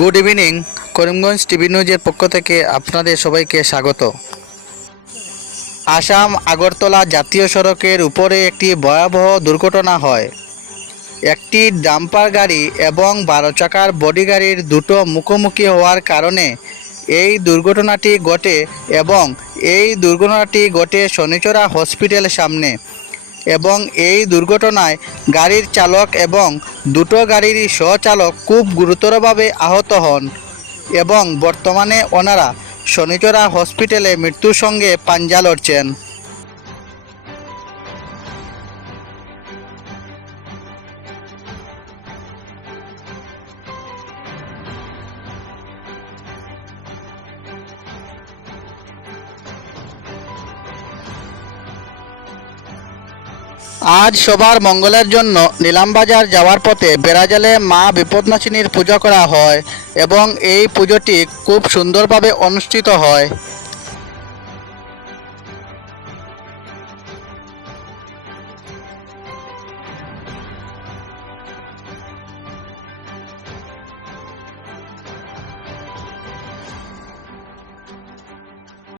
Good evening. Karimganj TV নিউজের পক্ষ থেকে আপনাদের সবাইকে স্বাগত। আসাম আগরতলা জাতীয় সড়কের উপরে একটি ভয়াবহ দুর্ঘটনা হয়। একটি ডাম্পার গাড়ি এবং 12 চাকার বডি গাড়ির দুটো মুখোমুখি হওয়ার কারণে এই দুর্ঘটনাটি ঘটে এবং এই দুর্ঘটনাটি ঘটে শনিচরা হসপিটালের সামনে। এবং এই দুর্ঘটনায় গাড়ির চালক এবং দুটো গাড়ির সহচালক খুব গুরুতরভাবে আহত হন এবং বর্তমানে ওনারা শনিচরা হসপিটালে মৃত্যুর সঙ্গে পাঞ্জা লড়ছেন। আজ সবার মঙ্গলের জন্য নিলামবাজার যাওয়ার পথে বেড়াজালে মা বিপদনাশিনীর পূজা করা হয় এবং এই পুজোটি খুব সুন্দরভাবে অনুষ্ঠিত হয়।